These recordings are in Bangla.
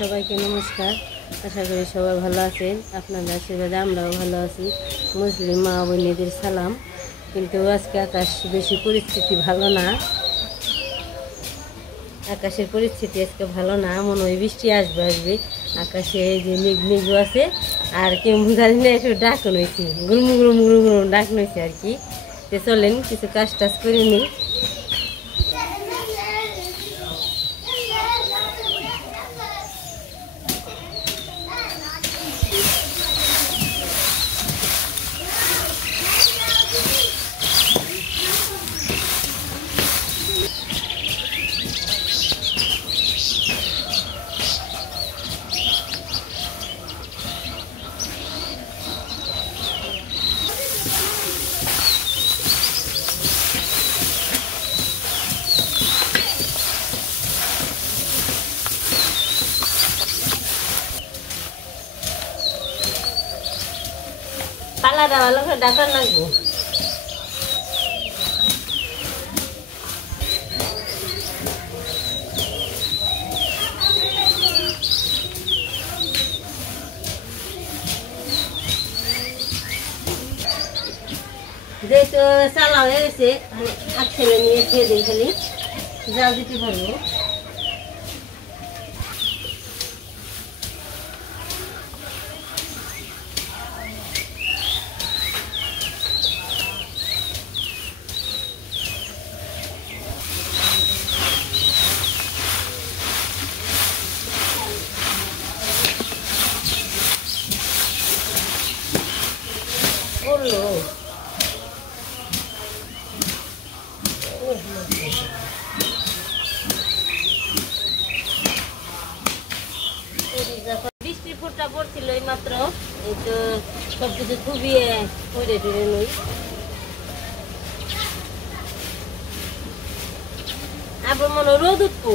সবাইকে নমস্কার। আশা করি সবাই ভালো আছেন। আপনাদের আশীর্বাদে আমরাও ভালো আছি। মুসলিম মা বোনেদের সালাম। কিন্তু আজকে আকাশ বেশি পরিস্থিতি ভালো না, আকাশের পরিস্থিতি আজকে ভালো না, মনে হয় বৃষ্টি আসবে। আকাশে যে মেঘ মেঘ আছে আর কেউ জানি না, একটু ডাক নইছি, গুরুম গুরুম গুরুম গুরুম ডাক নইছে আর কি। তো চলেন কিছু কাজ টাজ করে নিই। পালাটা ভালো করে ডাকার লাগবো। যেহেতু চালা হয়ে গেছে, আখ ছেলে নিয়ে খেয়ে দিই, খালি জাল দিতে পারবো। বললো বৃষ্টির ফোঁটা পড়ছিল এই মাত্র, এই তো সবকিছু খুবিয়ে পড়ে টুড়ে নই। আবার মনে রোদ উঠবো।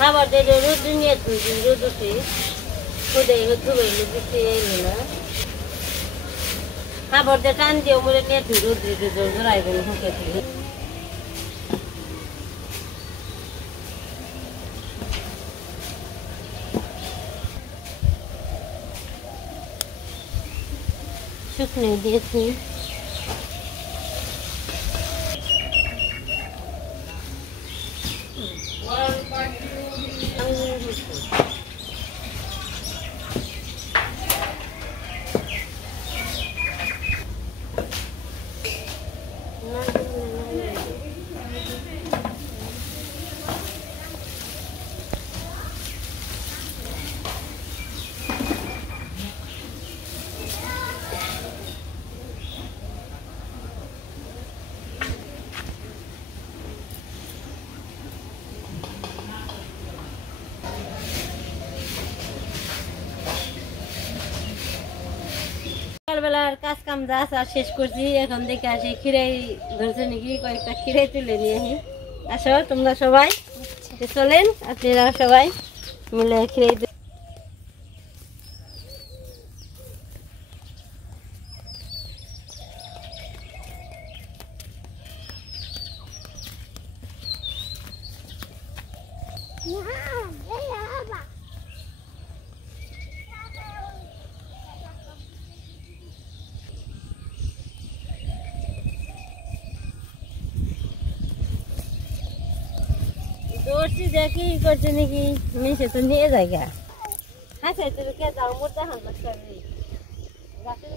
খাবার দিয়ে রোদ নিয়ে রোদ উঠে খুদাই ধুবাই দিতে এলো না। খাবার দিয়ে টান দিয়ে মরে নিয়ে রোদ দিতে জোরাইবেন ঢুকে থেকে। শুকনো দিয়েছি। সকালবেলার কাজ কাম যা আছে শেষ করছি, এখন দেখে আসি খিরাই ধরছে নাকি, কয়েকটা খিরাই তুলে নিয়ে আসি। আসো তোমরা সবাই, চলেন আপনারা সবাই মিলে খিরাই। দৌড়ছি দেখি করছে নাকি, মিশে তো নিয়ে যায় গা। হ্যাঁ সে তো কে যাও মোটা হান করবি গাছের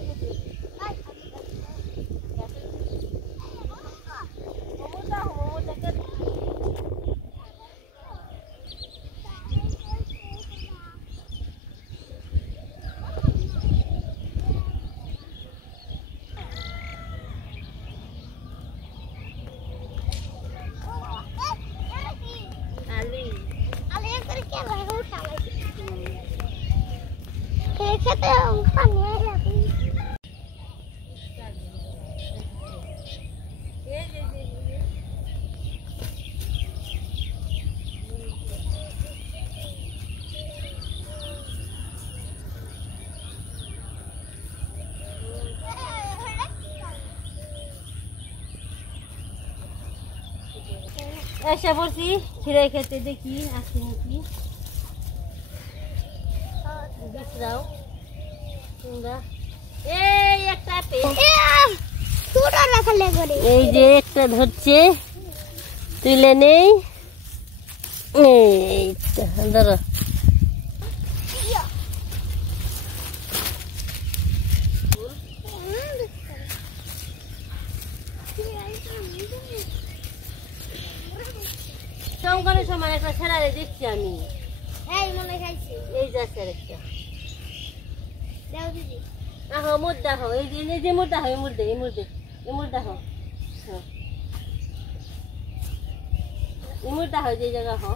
খেতে পানি এসে পড়ছি খিরে খেতে দেখি আসি নাকি বিশ্রাও তোমরা এই একটা এই যে একটা ধরছে তুলে নেই এই তো ধরো সংকনের সময় একটা ছেড়ারে দেখছি আমি এই যাচ্ছে একটা আহো মুদ্দা হো এই যে মুদ্দা হো এই মুদ্দা হো এই মুদ্দা হো যে জায়গা হো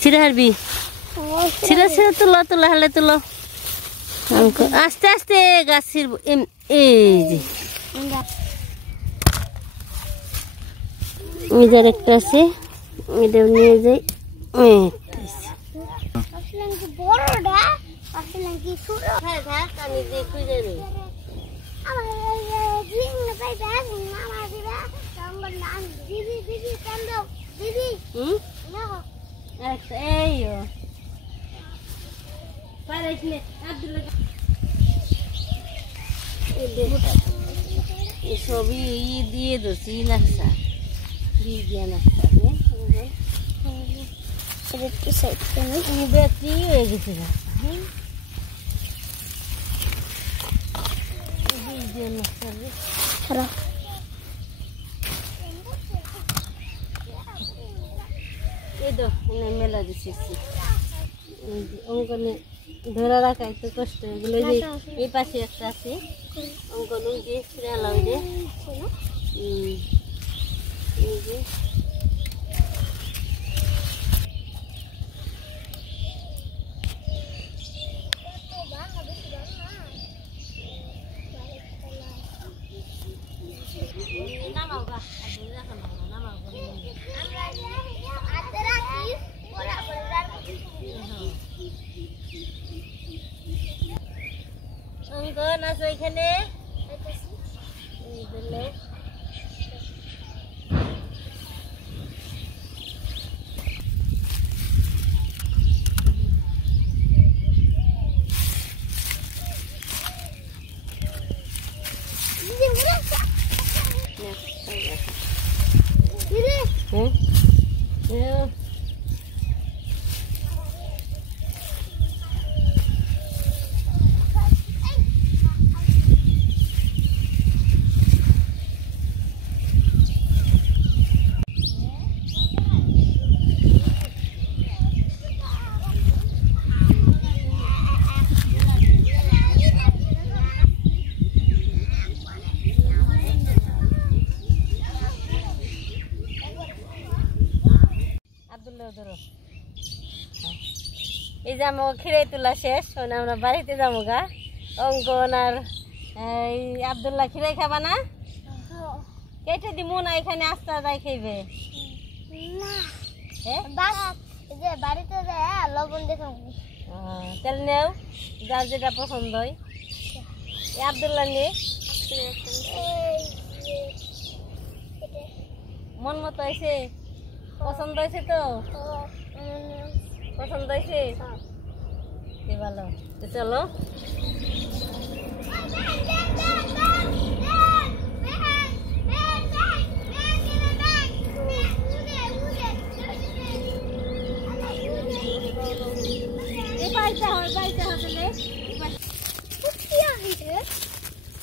ছিড়ে হারবি ছিড়ে ছিড়ে তুলো হলে তুলো আস্তে আস্তে গাছের এই যে ইধার একটা আছে এটাও নিয়ে যাই আমি যে খুঁজে নেই সবই দিয়ে ধরছি নাকশা দিয়ে নাকশা ব্যাটারি হয়ে গেছে এই তো মেলা দিচ্ছি অঙ্কনে ধরে রাখা একটু কষ্ট এগুলো যে এই পাশে একটা আছে অঙ্কন যে ফিরালাম যে অঙ্কন আছে এখানে এই যে আমার খিরে তোলা শেষ আমরা বাড়িতে যাবো গা অঙ্কন আর এই আব্দুল্লাহ খিরে খাবা না কেটে দিব না এখানে আস্তে যাই খাইবে তাহলে নেও যার যেটা পছন্দ হয় আব্দুল্লাহ নিয়ে মন মতো হয়েছে পছন্দ হয়েছে তো পছন্দ হয়েছে ভালো তো চলো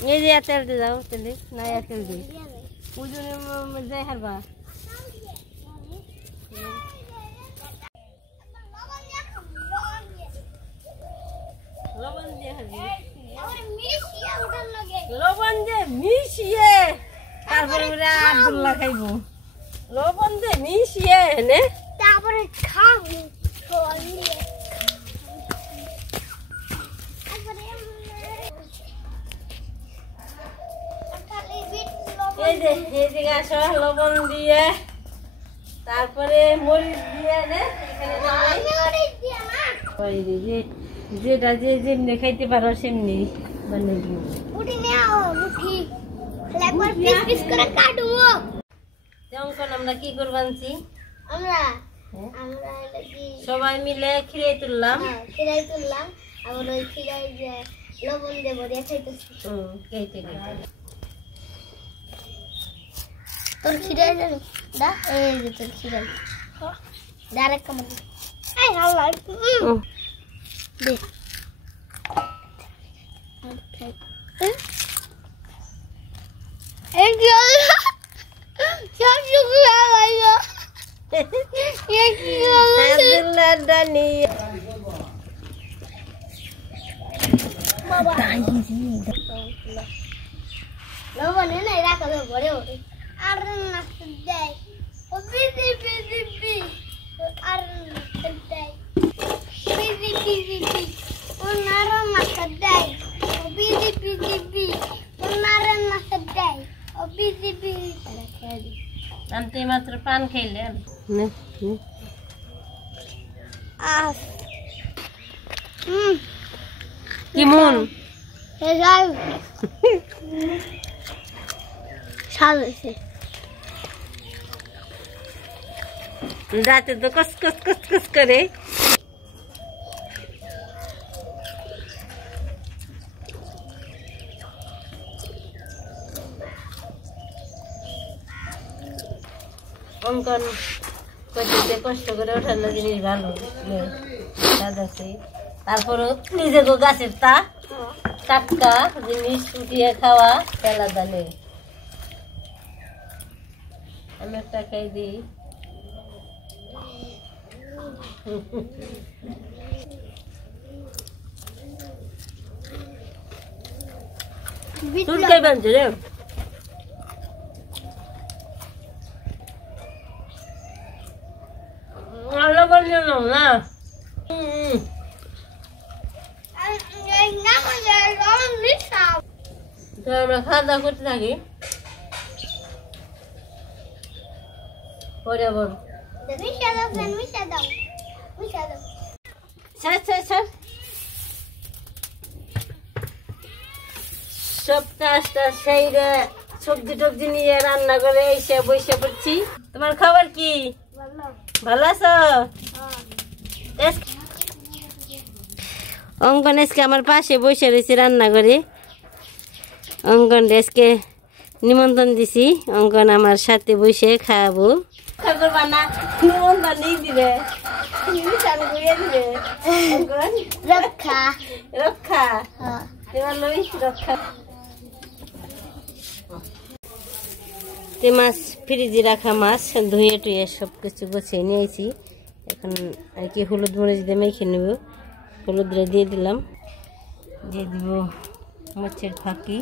এই যে তেল দিয়ে যাও তেলে না তেল দিয়ে ওজনে যাই হারবা লবণ দিয়ে মিশিয়ে তারপরে আব্দুল্লাহ খাইব লবণ দিয়ে মিশিয়ে এনে তারপরে খাবো সবাই মিলে। এই যে এদিকে আসো, লবণ দিয়ে তারপরে মরিচ দিয়ে এনে এখানে যেটা যে যেমনি খাইতে পারো সেমনি বানিয়ে দিব। অঙ্কন আমরা কি করবো আনছি, সবাই মিলে খিরাই তুললাম। আবার ওই খিরাই যে লবণ দেবো দিয়ে খাইতেছি। কেটে তোর খিরাই দা, এই যে তোর খিরাই ডাইরেক্ট কামড় দে। এই আল্লাহ দে। এই কি হলো? সব শুকু হয়ে গেল। এই কি হলো? আব্দুল্লাহ দানি বাবা লবণ এনে রাখা দেবো ভরে ভরে। আর নাচ দেয় ও বিজি বিজি বি, আর নাচ দেয় বিজি বিজি বি, ও নারা নাচ দেয় ও বিজি বিজি বি, ও নারা নাচ দেয় ও বিজি বিজি। আনতে মাত্র পান খাইলেন কেমন স্বাদ হয়েছে। রাতে তো কস কস কস কস করে। অঙ্কন করতে কষ্ট করে ওঠানো জিনিস ভালো স্বাদ আছে। তারপরে নিজে গাছের টাটকা জিনিস উঠিয়ে খাওয়া আলাদা নেই। আমি একটা খাই দিই। তুলকাই বানছে রে, লবণ নিলাম না। আমরা খাওয়া দাওয়া করতে থাকি। পরে আবার সব কাজটা সেইরে সবজি টবজি নিয়ে রান্না করে এসে বসে পড়ছি। তোমার খবর কি? ভালো আছো? অঙ্কন আজকে আমার পাশে বসে রয়েছে রান্না করে। অঙ্কন আজকে নিমন্ত্রণ দিছি, অঙ্কন আমার সাথে বসে খাওয়াবো। রক্ষা রক্ষা রক্ষা মাছ, ফ্রিজে রাখা মাছ ধুয়ে টুয়ে সব কিছু গুছিয়ে নিয়েছি। এখন আর কি হলুদ মরিচ দিয়ে মেখে নেব। হলুদ দিয়ে দিলাম, দিয়ে দিব মাছের ফাঁকি,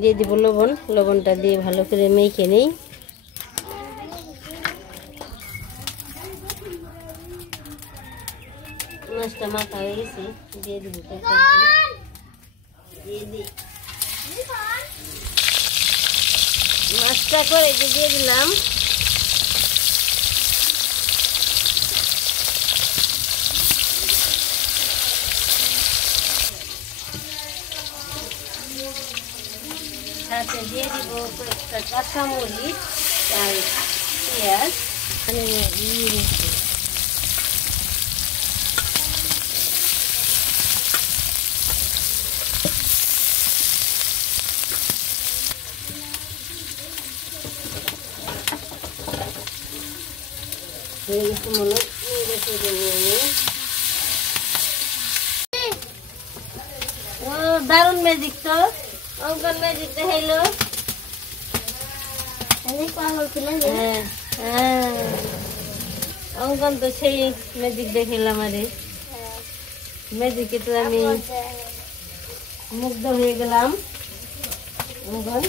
দিয়ে দিব লবণ। লবণটা দিয়ে ভালো করে মেখে নেই। মাছটা মাখা হয়ে গেছে, দিয়ে দিব মাছটা করে দিয়ে দিলাম। সাথে দিয়ে দিব কয়েকটা কাঁচামরিচ আর পেঁয়াজ। দারুণ ম্যাজিক তো, অঙ্কন ম্যাজিক দেখাইলো। অঙ্কন তো সেই ম্যাজিক দেখাইলাম। আরে ম্যাজিকে তো আমি মুগ্ধ হয়ে গেলাম। অঙ্কন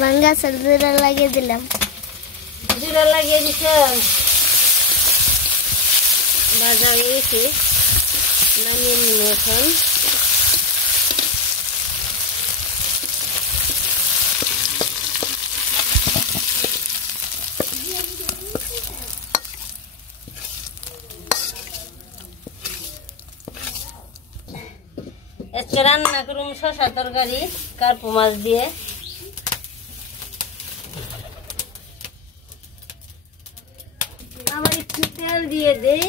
ভাঙ্গা সরজুরা লাগিয়ে দিলাম। জিরা লাগিয়ে দিছো, ভাজা হয়ে গেছে, নামিয়ে নিন এখন। আজকে রান্না করুন শসা তরকারি কার্পু মাছ দিয়ে। আবার একটু তেল দিয়ে দেই।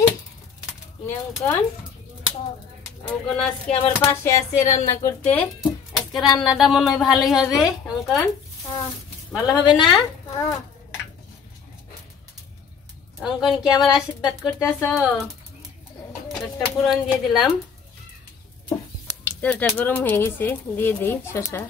অঙ্কন আজকে আমার পাশে আছে রান্না করতে। আজকে রান্নাটা মনে হয় ভালোই হবে। অঙ্কন ভালো হবে না? অঙ্কন কি আমার আশীর্বাদ করতে আসো? একটা পুরন দিয়ে দিলাম। তেলটা গরম হয়ে গেছে, দিয়ে দিই শসা।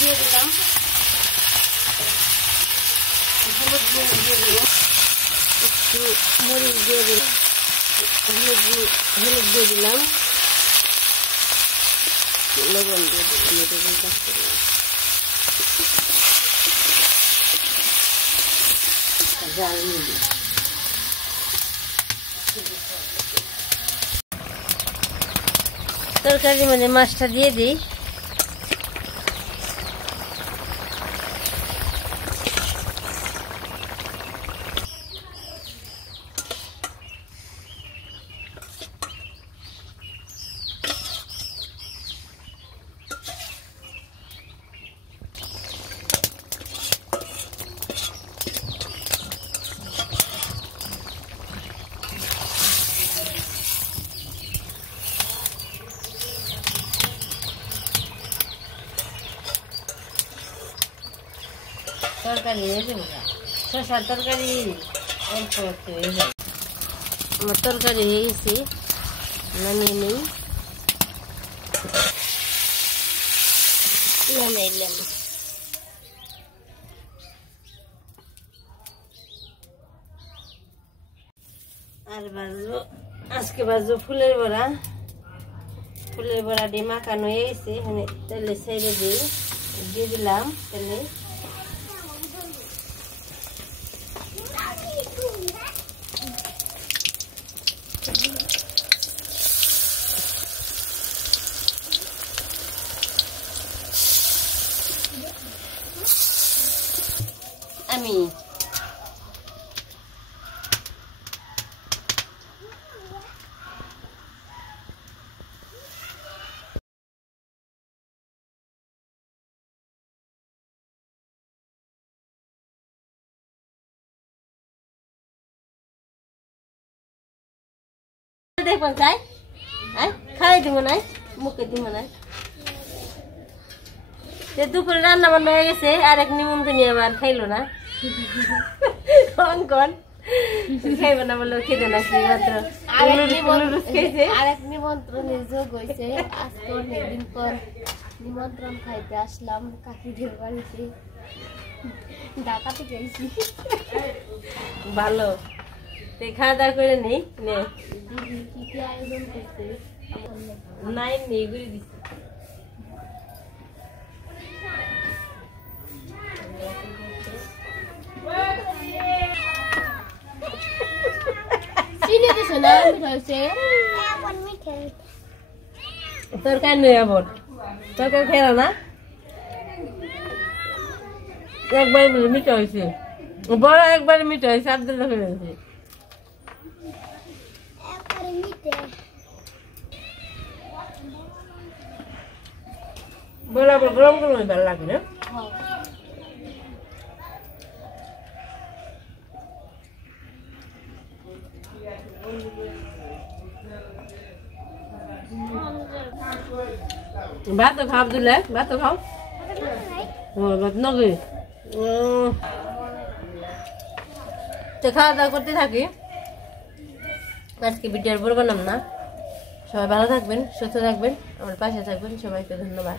দিয়ে দিলাম, হলুদ দিয়ে দেবো, একটু মরিচ দিয়ে দিলাম, হলুদ দিয়ে দিলাম, লবণ দিয়ে দিলাম, জাল নিয়ে তরকারি মানে মাছটা দিয়ে দিই। তরকারি শসার তরকারি অল্প একটু হয়ে যায়। আমার তরকারি হয়ে গেছে, নামিয়ে নিই। নামাইলাম। আর ভাজবো, আজকে ভাজবো ফুলের বড়া। ফুলের বড়া দিয়ে মাখানো হয়ে গেছে, এখানে তেলে ছেড়ে দিয়ে দিলাম তেলে। আমি দেখুন চাই খাই দিব না, মুখে দিব না। দুপুরে রান্না বান্না হয়ে গেছে, আর এক নিমন্ত্রণ আবার খাইলো না। অঙ্কন খাইব না বললো, খেতে না মাত্র খেয়েছে। আরেক নিমন্ত্রণে যোগ হয়েছে। আজকে অনেকদিন পর নিমন্ত্রণ খাইতে আসলাম কাকিদের বাড়িতে, ঢাকা থেকে আইছি। ভালো, খাওয়া দাওয়া করে নেই কি আয়োজন করছে নাই নেই ঘুরে দিচ্ছি। তরকারি নেই আবার, তরকারি খেয়ে না একবার মিঠা হয়েছে, বড় একবার মিঠা হয়েছে, আবদুল হয়েছে। বরাবর গরম গরম ভালো লাগে না। ভাত তো খাও আব্দুল্লাহ, ভাত তো খাও। ও ভাত নগে তো খাওয়া দাওয়া করতে থাকি। আজকে ভিডিও বড় বানাম না। সবাই ভালো থাকবেন, সুস্থ থাকবেন, আমার পাশে থাকবেন। সবাইকে ধন্যবাদ।